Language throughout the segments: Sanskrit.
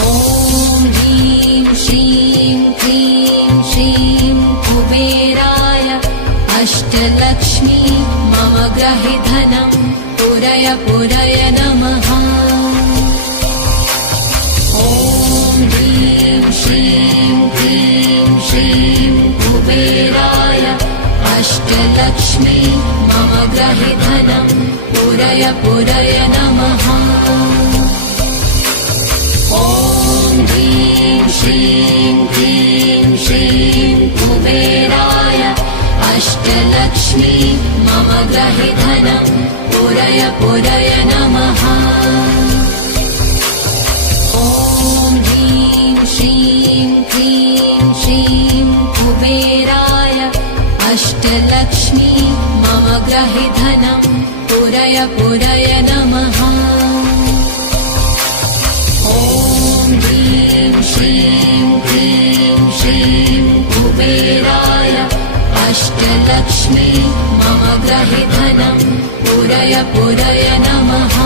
ॐ ह्रीं श्रीं क्लीं श्रीं कुबेराय अष्टलक्ष्मी मम गृहे धनं पुरय पुरय नमः। ॐ ह्रीं श्रीं क्लीं श्रीं कुबेराय अष्टलक्ष्मी मम गृहे धनं पुरय पुरय नमः। ॐ ह्रीं श्रीं क्लीं श्रीं कुबेराय अष्टलक्ष्मी मम गृहे धनं पुरय पुरय नमः। ॐ ह्रीं श्रीं क्लीं श्रीं कुबेराय अष्टलक्ष्मी मम गृहे धनं पुरय पुरय नमः। ॐ ह्रीं श्रीं क्लीं श्रीं कुबेराय अष्टलक्ष्मी मम गृहे धनं पुरय पुरय नमः।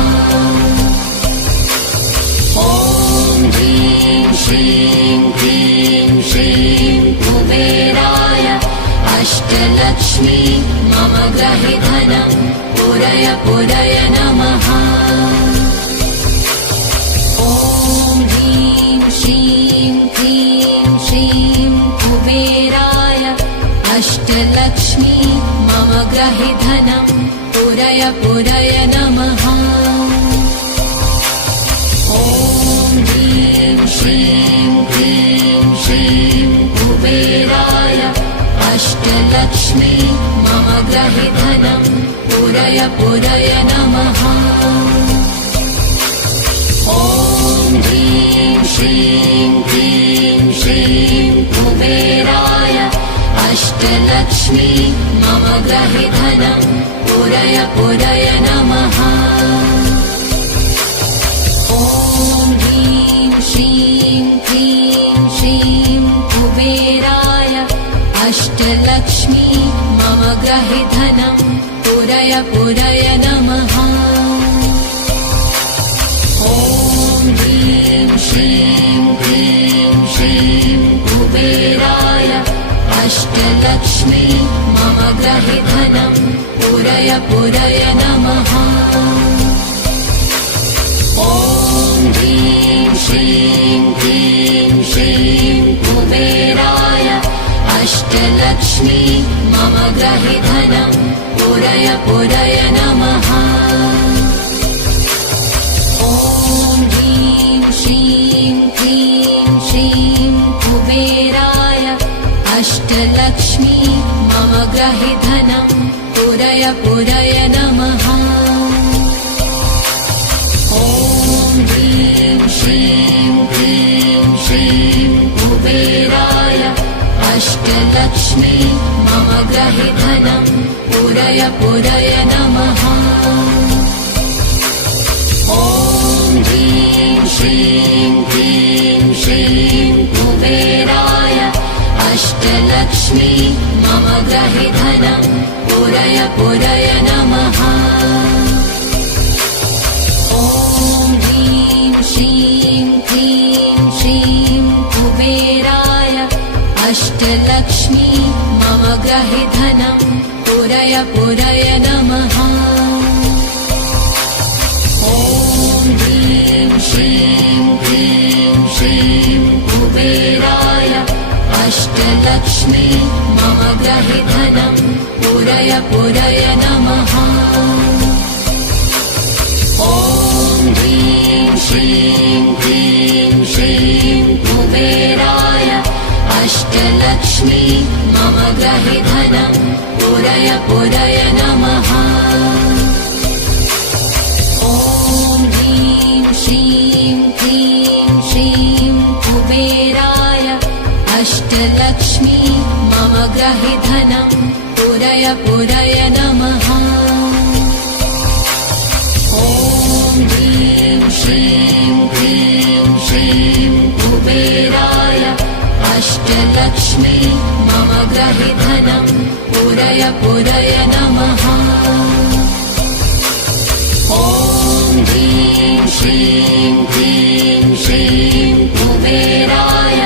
ॐ ह्रीं श्रीं क्लीं श्रीं कुबेराय अष्टलक्ष्मी मम गृहे धनं पुरय पुरय नमः। ॐ ह्रीं श्रीं क्लीं श्रीं कुबेराय अष्टलक्ष्मी मम गृहे धनं पुरय पुरय नमः। ॐ ह्रीं श्रीं क्लीं श्रीं कुबेराय अष्टलक्ष्मी मम गृहे धनं पुरय पुरय नमः। ॐ ह्रीं श्रीं क्लीं श्रीं कुबेराय अष्टलक्ष्मी मम गृहे धनं पुरय पुरय नमः। ॐ ह्रीं श्रीं क्लीं श्रीं कुबेराय अष्टलक्ष्मी मम गृहे धनं पुरय पुरय नमः। ॐ ह्रीं श्रीं क्लीं श्रीं कुबेराय अष्टलक्ष्मी मम गृहे धनं पुरय पुरय नमः। ॐ ह्रीं श्रीं क्लीं श्रीं कुबेराय अष्टलक्ष्मी मम गृहे धनं पुरय पुरय नमः। ॐ ह्रीं श्रीं क्लीं श्रीं कुबेराय अष्टलक्ष्मी मम गृहे धनं पुरय पुरय नमः। ॐ ह्रीं श्रीं क्लीं श्रीं कुबेराय अष्टलक्ष्मी मम गृहे धनं पुरय पुरय नमः। ॐ ह्रीं श्रीं क्लीं श्रीं कुबेराय अष्टलक्ष्मी मम गृहे धनं पुरय पुरय नमः। ॐ ह्रीं श्रीं क्लीं श्रीं कुबेराय अष्टलक्ष्मी मम गृहे धनं पुरय पुरय नमः। ॐ ह्रीं श्रीं क्लीं श्रीं कुबेराय अष्टलक्ष्मी मम गृहे धनं पुरय पुरय नमः। ॐ ह्रीं श्रीं क्लीं श्रीं कुबेराय अष्टलक्ष्मी मम गृहे धनं पुरय पुरय नमः। ॐ ह्रीं श्रीं क्लीं श्रीं कुबेराय अष्टलक्ष्मी मम गृहे धनं पुरय पुरय नमः। ॐ ह्रीं श्रीं क्लीं श्रीं कुबेराय अष्टलक्ष्मी मम गृहे धनं पुरय पुरय नमः। ॐ ह्रीं श्रीं क्लीं श्रीं कुबेराय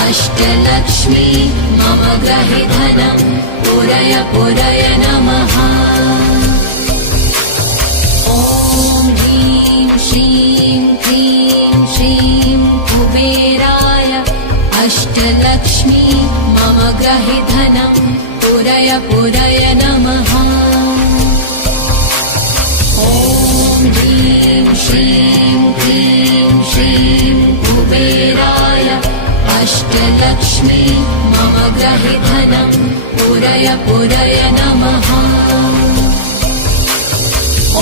अष्टलक्ष्मी मम गृहे धनं पूरय पूरय नमः। ॐ ह्रीं श्रीं क्लीं श्रीं कुबेराय अष्टलक्ष्मी मम गृहे धनं पूरय पूरय नमः। ॐ ह्रीं श्रीं क्लीं श्रीं कुबेराय अष्टलक्ष्मी मम गृहे धनं पूरय पूरय नमः।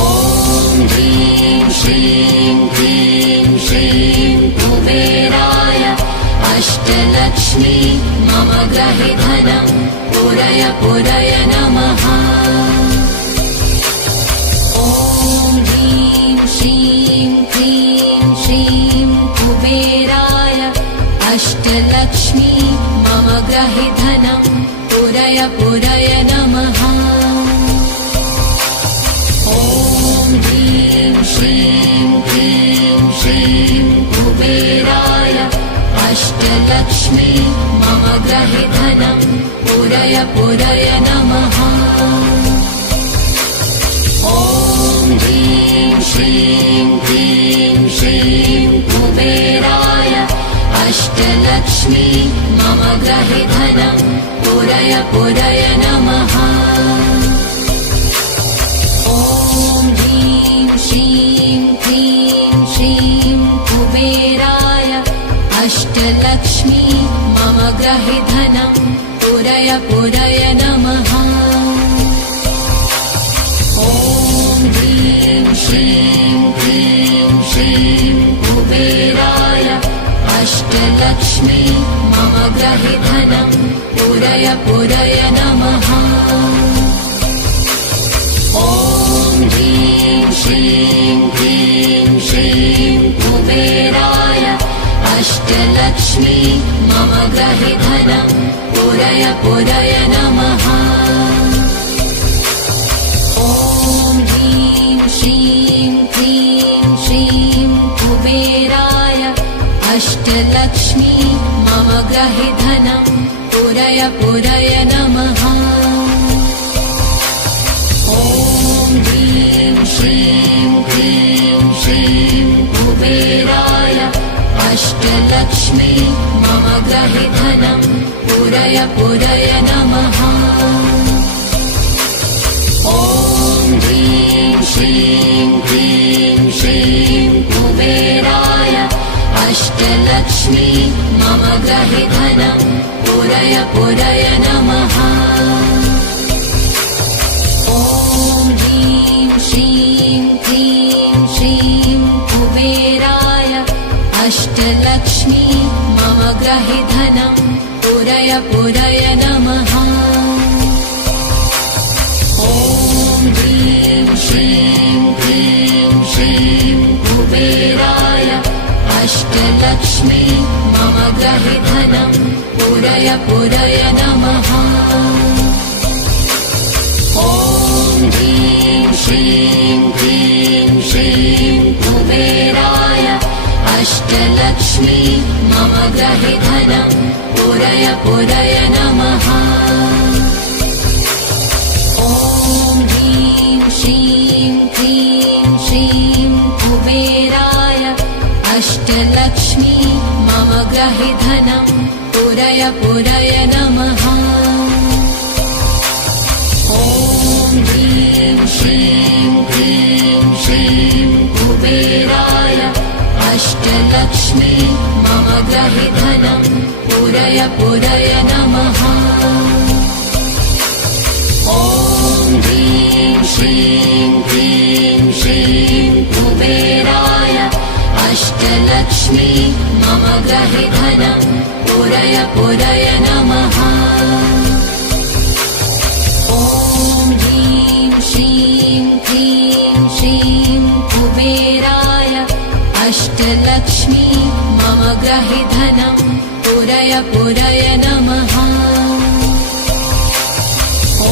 ॐ ह्रीं श्रीं क्लीं श्रीं कुबेराय अष्टलक्ष्मी मम गृहे धनं पूरय पूरय नमः। ॐ ह्रीं श्रीं क्लीं श्रीं कुबेराय अष्टलक्ष्मी मम गृहे धनं पूरय पूरय नमः। ॐ ह्रीं श्रीं क्लीं श्रीं कुबेराय अष्टलक्ष्मी मम गृहे धनं पूरय पूरय नमः। ॐ ह्रीं श्रीं क्लीं श्रीं कुबेराय अष्टलक्ष्मी मम गृहे धनं पूरय पूरय नमः। ॐ ह्रीं श्रीं क्लीं श्रीं कुबेराय अष्टलक्ष्मी मम गृहे धनं पूरय पूरय नमः। ॐ ह्रीं श्रीं क्लीं श्रीं कुबेराय अष्टलक्ष्मी मम गृहे धनं पूरय पूरय नमः। ॐ ह्रीं श्रीं क्लीं श्रीं कुबेराय अष्टलक्ष्मी मम गृहे धनं पूरय पूरय नमः। ॐ ह्रीं श्रीं क्लीं श्रीं कुबेराय अष्टलक्ष्मी मम गृहे धनं पूरय पूरय नमः। ॐ ह्रीं श्रीं क्लीं श्रीं कुबेराय अष्टलक्ष्मी मम गृहे धनं पूरय पूरय नमः। ॐ ह्रीं श्रीं क्लीं श्रीं कुबेराय अष्टलक्ष्मी मम गृहे धनं पूरय पूरय नमः। ॐ ह्रीं श्रीं क्लीं श्रीं कुबेराय अष्टलक्ष्मी मम गृहे धनं पूरय पूरय नमः। ॐ ह्रीं श्रीं क्लीं श्रीं कुबेराय अष्टलक्ष्मी मम गृहे धनं पूरय पूरय नमः। ॐ ह्रीं श्रीं क्लीं श्रीं कुबेराय अष्टलक्ष्मी मम गृहे धनं पूरय पूरय नमः। ॐ ह्रीं श्रीं क्लीं श्रीं कुबेराय अष्टलक्ष्मी मम गृहे धनं पूरय पूरय नमः। ॐ ह्रीं श्रीं क्लीं श्रीं कुबेराय अष्टलक्ष्मी मम गृहे धनं पूरय पूरय नमः। ॐ ह्रीं श्रीं क्लीं श्रीं कुबेराय अष्टलक्ष्मी मम गृहे धनं पूरय पूरय नमः। ॐ ह्रीं श्रीं क्लीं श्रीं कुबेराय अष्टलक्ष्मी मम गृहे धनं पूरय पूरय नमः। ॐ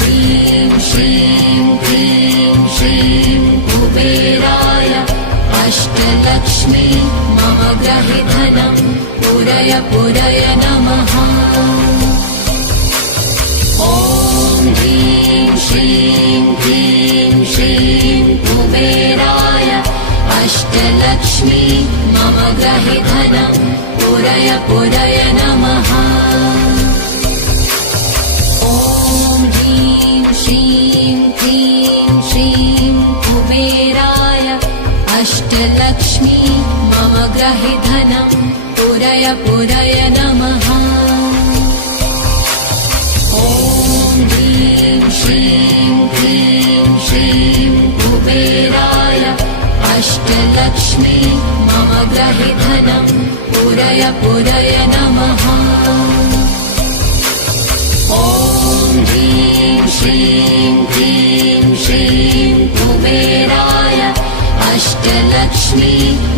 ह्रीं श्रीं क्लीं श्रीं कुबेराय अष्टलक्ष्मी मम गृहे ग्रहि धनं पूरय पूरय नमः। ॐ ह्रीं श्रीं क्लीं श्रीं कुबेराय अष्टलक्ष्मी मम ग्रहि धनं पूरय पूरय नमः। ॐ ह्रीं श्रीं क्लीं श्रीं कुबेराय अष्टलक्ष्मी मम ग्रहि धनं पूरय पूरय नमः। ॐ ह्रीं श्रीं क्लीं श्रीं कुबेराय अष्टलक्ष्मी मम ग्रहि धनं पूरय पूरय नमः। ॐ ह्रीं श्रीं क्लीं श्रीं कुबेराय अष्टलक्ष्मी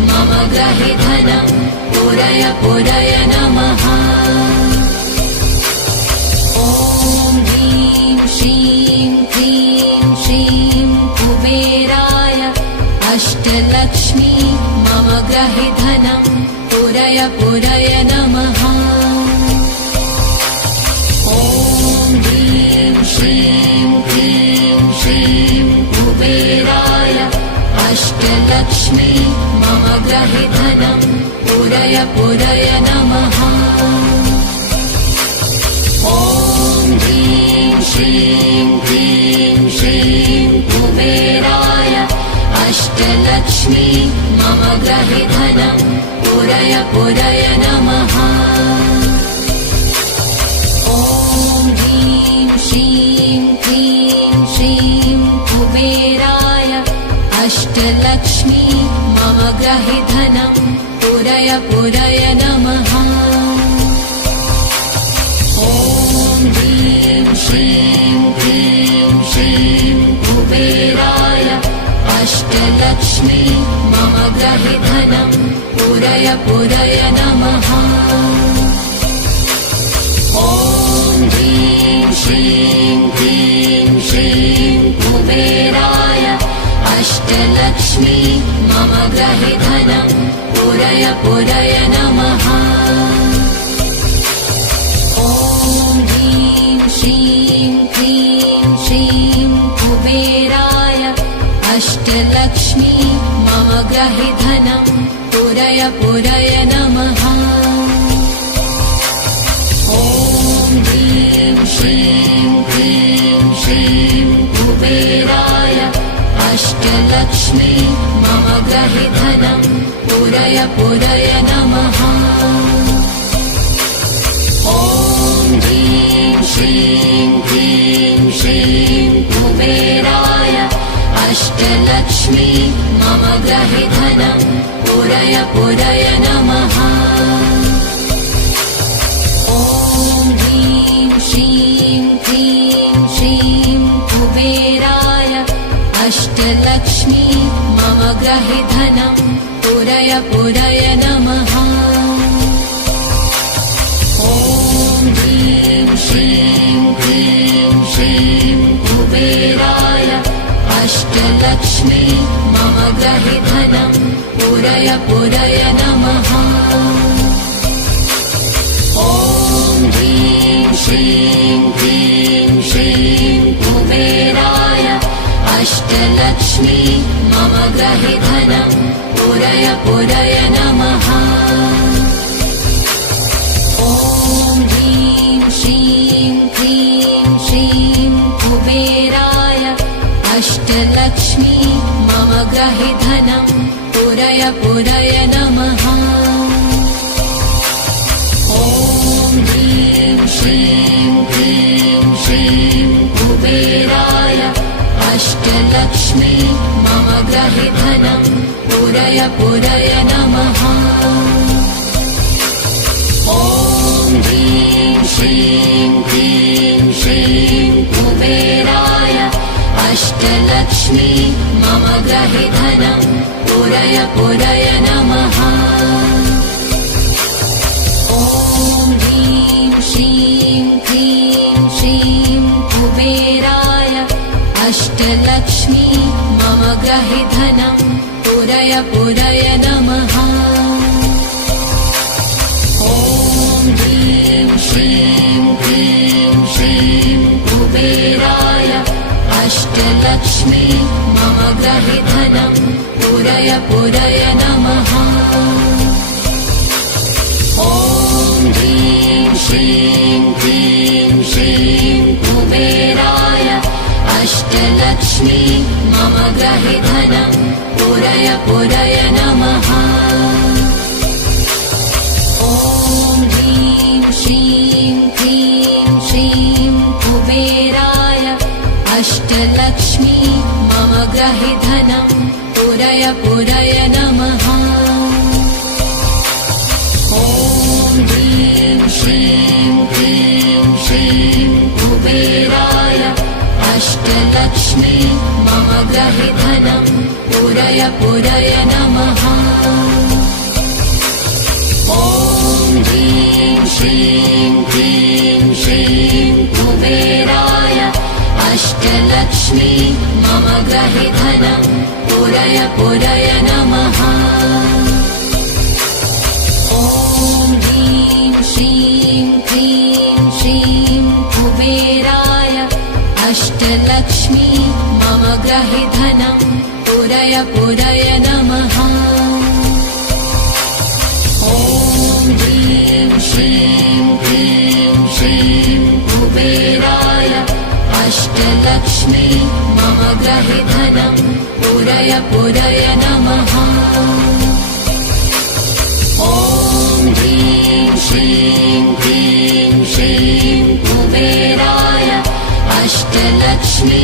मम ग्रहि धनं पूरय पूरय नमः। ॐ ह्रीं श्रीं क्लीं श्रीं कुबेराय अष्टलक्ष्मी मम ग्रहि धनं पूरय पूरय नमः। ॐ ह्रीं श्रीं क्लीं श्रीं कुबेराय अष्टलक्ष्मी मम ग्रहि धनं पूरय पूरय नमः। ॐ ह्रीं श्रीं क्लीं श्रीं कुबेराय अष्टलक्ष्मी मम ग्रहि धनं पूरय पूरय नमः। ॐ ह्रीं श्रीं क्लीं श्रीं कुबेराय अष्टलक्ष्मी मम ग्रहि धनं पूरय पूरय नमः। ॐ ह्रीं श्रीं क्लीं श्रीं कुबेराय अष्टलक्ष्मी मम ग्रहि धनं पूरय पूरय नमः। ॐ ह्रीं श्रीं क्लीं श्रीं कुबेराय अष्टलक्ष्मी मम ग्रहि धनं पूरय पूरय नमः। ॐ ह्रीं श्रीं क्लीं श्रीं कुबेराय अष्टलक्ष्मी मम ग्रहि धनं पूरय पूरय नमः। ॐ ह्रीं श्रीं क्लीं श्रीं कुबेराय अष्टलक्ष्मी मम ग्रहि धनं पूरय पूरय नमः। ॐ ह्रीं श्रीं क्लीं श्रीं कुबेराय अष्टलक्ष्मी मम ग्रहि धनं पूरय पूरय नमः। ॐ ह्रीं श्रीं क्लीं श्रीं कुबेराय अष्टलक्ष्मी मम ग्रहि धनं पूरय पूरय नमः। ॐ ह्रीं श्रीं क्लीं श्रीं कुबेराय अष्टलक्ष्मी मम ग्रहि धनं पूरय पूरय नमः। ॐ ह्रीं श्रीं क्लीं श्रीं कुबेराय अष्टलक्ष्मी मम ग्रहि धनं पूरय पूरय नमः। ॐ ह्रीं श्रीं क्लीं श्रीं कुबेराय अष्टलक्ष्मी मम ग्रहि धनं पूरय पूरय नमः। ॐ ह्रीं श्रीं क्लीं श्रीं कुबेराय अष्टलक्ष्मी मम ग्रहि धनं पूरय पूरय नमः। ॐ ह्रीं श्रीं क्लीं श्रीं कुबेराय अष्टलक्ष्मी मम ग्रहि धनं पूरय पूरय नमः। ॐ ह्रीं श्रीं क्लीं श्रीं कुबेराय अष्टलक्ष्मी मम ग्रहि धनं पूरय पूरय नमः। ॐ अष्टलक्ष्मी मम ग्रहि धनं पूरय पूरय नमः। ॐ ह्रीं श्रीं क्लीं श्रीं कुबेराय अष्टलक्ष्मी मम ग्रहि धनं पूरय पूरय नमः। ॐ ह्रीं श्रीं क्लीं श्रीं कुबेराय अष्टलक्ष्मी मम ग्रहि धनं पूरय पूरय नमः। ॐ ह्रीं श्रीं क्लीं श्रीं कुबेराय अष्टलक्ष्मी मम ग्रहि धनं पूरय पूरय नमः। ॐ ह्रीं श्रीं क्लीं श्रीं कुबेराय अष्टलक्ष्मी मम ग्रहि धनं पूरय पूरय नमः। ॐ ह्रीं श्रीं क्लीं श्रीं कुबेराय अष्टलक्ष्मी मम ग्रहि धनं पूरय पूरय नमः। ॐ ह्रीं श्रीं क्लीं श्रीं कुबेराय अष्टलक्ष्मी मम ग्रहि धनं पूरय पूरय नमः। ॐ ह्रीं श्रीं क्लीं श्रीं कुबेराय अष्टलक्ष्मी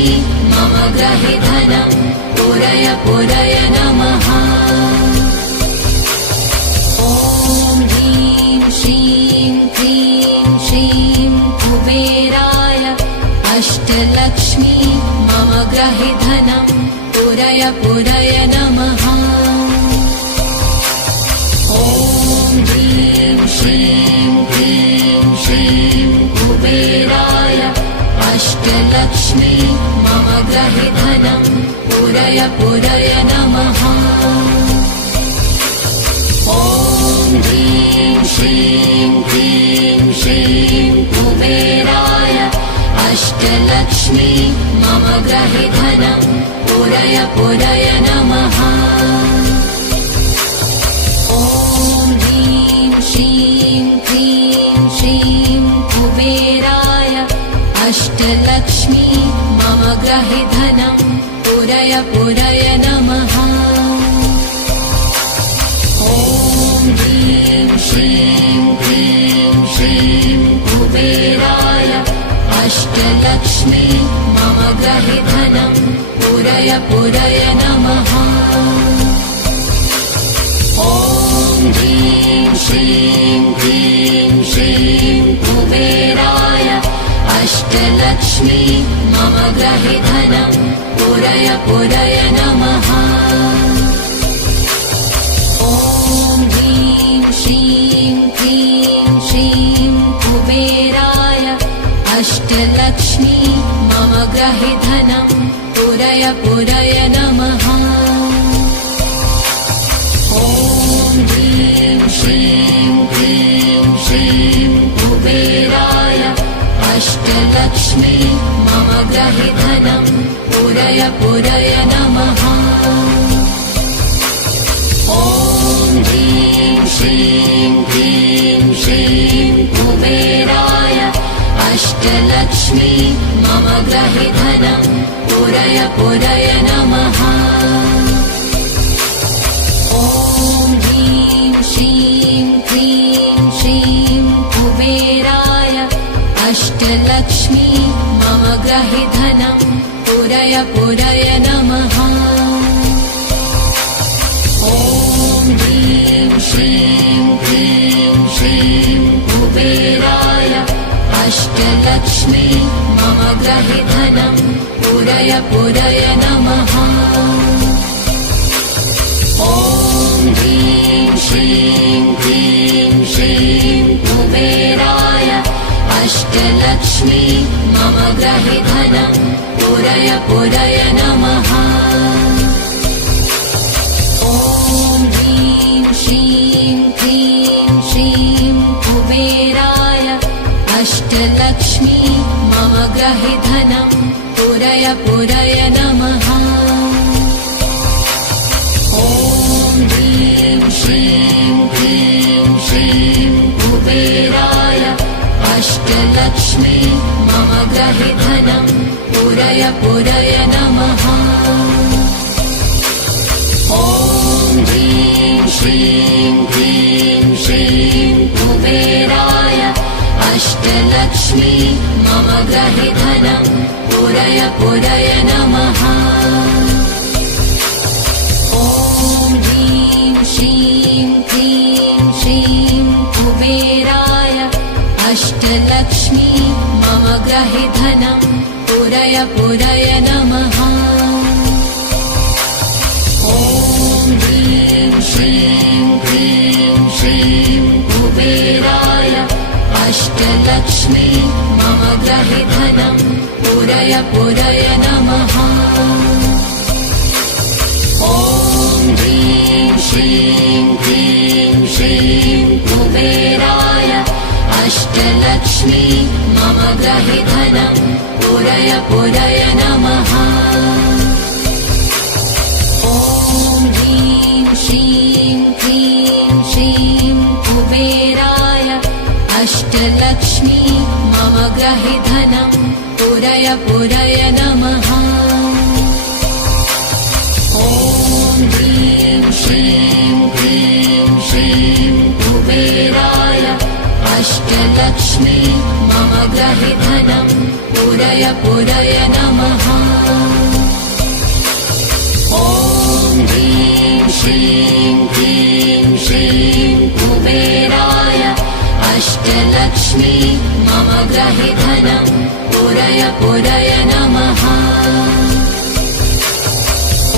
मम ग्रहि धनं पूरय पूरय नमः। ॐ ह्रीं श्रीं क्लीं श्रीं कुबेराय अष्टलक्ष्मी मम ग्रहि धनं पूरय पूरय नमः। ॐ ह्रीं श्रीं क्लीं श्रीं कुबेराय अष्टलक्ष्मी मम ग्रहि धनं पूरय पूरय नमः। ॐ ह्रीं श्रीं क्लीं श्रीं कुबेराय अष्टलक्ष्मी मम ग्रहि धनं पूरय पूरय नमः। ॐ ह्रीं श्रीं क्लीं श्रीं कुबेराय अष्टलक्ष्मी मम ग्रहि धनं पूरय पूरय नमः। ॐ ह्रीं श्रीं क्लीं श्रीं कुबेराय अष्टलक्ष्मी मम ग्रहि धनं पूरय पूरय नमः। ॐ ह्रीं श्रीं क्लीं श्रीं कुबेराय अष्टलक्ष्मी मम ग्रहि धनं पूरय पूरय नमः। ॐ ह्रीं श्रीं क्लीं श्रीं कुबेराय अष्टलक्ष्मी मम ग्रहि धनं पूरय पूरय नमः। ॐ ह्रीं श्रीं क्लीं श्रीं कुबेराय अष्टलक्ष्मी मम ग्रहि धनं पूरय पूरय नमः। ॐ ह्रीं श्रीं क्लीं श्रीं कुबेराय अष्टलक्ष्मी मम ग्रहि धनं पूरय पूरय नमः। ॐ ह्रीं श्रीं क्लीं श्रीं कुबेराय अष्टलक्ष्मी मम ग्रहि धनं पूरय पूरय नमः। ॐ ह्रीं श्रीं क्लीं श्रीं कुबेराय अष्टलक्ष्मी मम ग्रहि धनं पूरय पूरय नमः। ॐ ह्रीं श्रीं क्लीं श्रीं कुबेराय अष्टलक्ष्मी मम ग्रहि धनं पूरय पूरय नमः। ॐ ह्रीं श्रीं क्लीं श्रीं कुबेराय अष्टलक्ष्मी मम ग्रहि धनं पूरय पूरय पूरय नमः। ॐ ह्रीं श्रीं क्लीं श्रीं कुबेराय अष्टलक्ष्मी मम गृहे धनं पूरय पूरय नमः। ॐ ह्रीं श्रीं क्लीं श्रीं कुबेराय अष्टलक्ष्मी मम गृहे धनं पूरय पूरय नमः। ॐ ह्रीं श्रीं क्लीं श्रीं कुबेराय अष्टलक्ष्मी मम गृहे धनं पूरय पूरय नमः। ॐ ह्रीं श्रीं क्लीं श्रीं कुबेराय अष्टलक्ष्मी मम गृहे धनं पूरय पूरय नमः। ॐ ह्रीं श्रीं क्लीं श्रीं कुबेराय अष्टलक्ष्मी मम गृहे धनं पूरय पूरय नमः। ॐ ह्रीं श्रीं क्लीं श्रीं कुबेराय अष्टलक्ष्मी मम गृहे धनं पूरय पूरय नमः। ॐ ह्रीं श्रीं क्लीं श्रीं कुबेराय अष्टलक्ष्मी मम गृहे धनं पूरय पूरय नमः। ॐ ह्रीं श्रीं क्लीं श्रीं कुबेराय अष्टलक्ष्मी मम गृहे धनं पूरय पूरय नमः।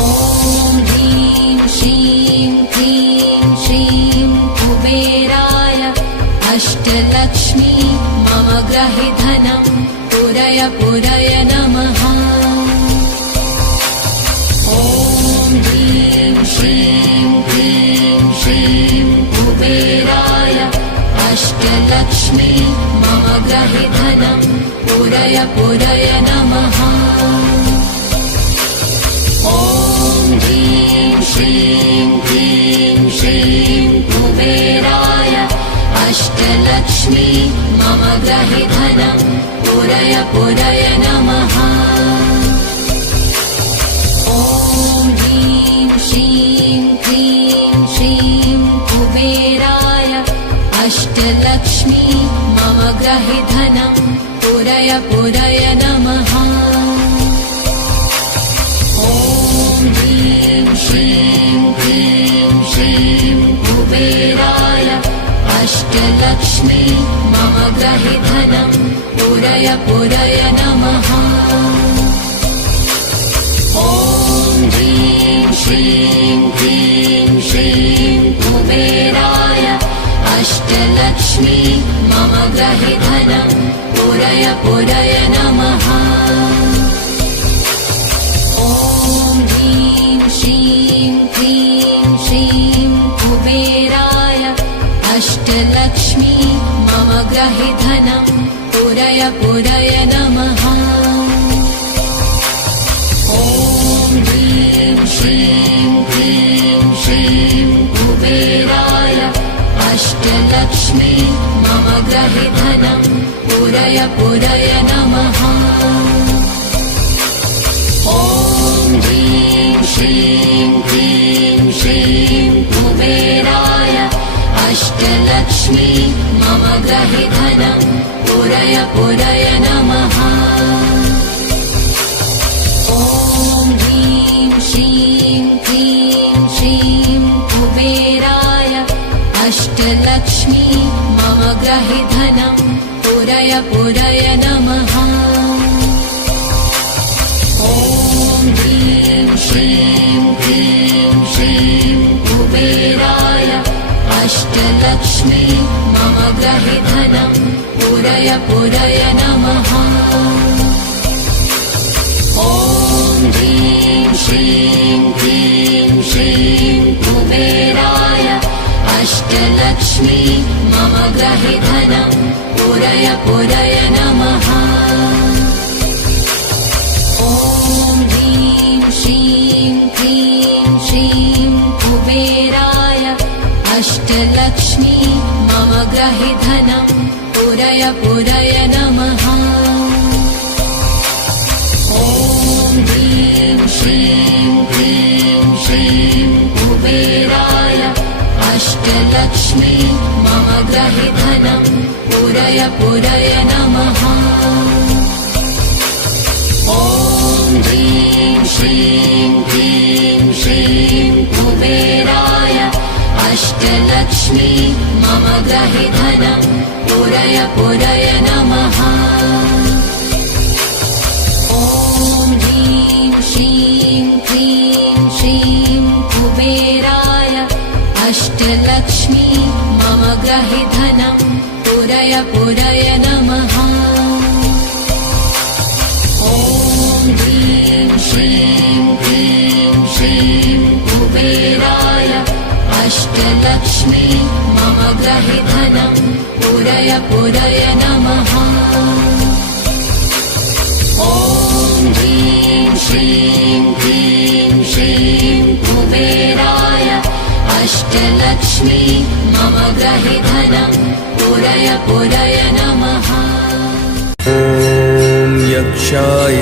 ॐ ह्रीं श्रीं क्लीं श्रीं कुबेराय अष्टलक्ष्मी मम गृहे धनं पूरय पूरय नमः। ॐ ह्रीं श्रीं क्लीं श्रीं कुबेराय अष्टलक्ष्मी मम गृहे धनं पूरय पूरय नमः। ॐ ह्रीं श्रीं क्लीं श्रीं कुबेराय अष्टलक्ष्मी मम गृहे धनं पूरय पूरय नमः। ॐ ह्रीं श्रीं क्लीं श्रीं कुबेराय अष्टलक्ष्मी मम गृहे धनं पूरय पूरय नमः। ॐ ह्रीं श्रीं क्लीं श्रीं कुबेराय अष्टलक्ष्मी मम गृहे धनं पूरय पूरय नमः। ॐ ह्रीं श्रीं क्लीं श्रीं कुबेराय अष्टलक्ष्मी मम गृहे धनं पूरय पूरय नमः। ॐ ह्रीं श्रीं क्लीं श्रीं कुबेराय अष्टलक्ष्मी मम गृहे धनं पूरय पूरय नमः। ॐ ह्रीं श्रीं क्लीं श्रीं कुबेराय अष्टलक्ष्मी मम गृहे धनं पूरय पूरय नमः। ॐ ह्रीं श्रीं क्लीं श्रीं कुबेराय अष्टलक्ष्मी मम गृहे धनं पूरय पूरय नमः। ॐ ह्रीं श्रीं क्लीं श्रीं कुबेराय अष्टलक्ष्मी मम गृहे धनं पूरय पूरय नमः। ॐ ह्रीं श्रीं क्लीं श्रीं कुबेराय अष्टलक्ष्मी मम गृहे धनं पूरय पूरय नमः। ॐ ह्रीं श्रीं क्लीं श्रीं कुबेराय अष्टलक्ष्मी मम गृहे धनं पूरय पूरय नमः। ॐ अष्टलक्ष्मी मम ग्रहे धनं पुरय पुरय नमः ॐ ह्रीं श्रीं क्लीं श्रीं कुबेराय अष्टलक्ष्मी मम ग्रहे धनं पुरय पुरय नमः ॐ ह्रीं श्रीं क्लीं श्रीं कुबेराय अष्टलक्ष्मी मम ग्रहे धनं पुरय पुरय नमः ॐ ह्रीं श्रीं क्लीं श्रीं कुबेराय अष्टलक्ष्मी मम ग्रहे धनं पुरय पुरय नमः ॐ ह्रीं श्रीं क्लीं श्रीं कुबेराय अष्टलक्ष्मी मम ग्रहे धनं पुरय पुरय नमः ॐ ह्रीं श्रीं क्लीं श्रीं कुबेराय अष्टलक्ष्मी मम ग्रहे धनं पुरय पुरय नमः ॐ यक्षाय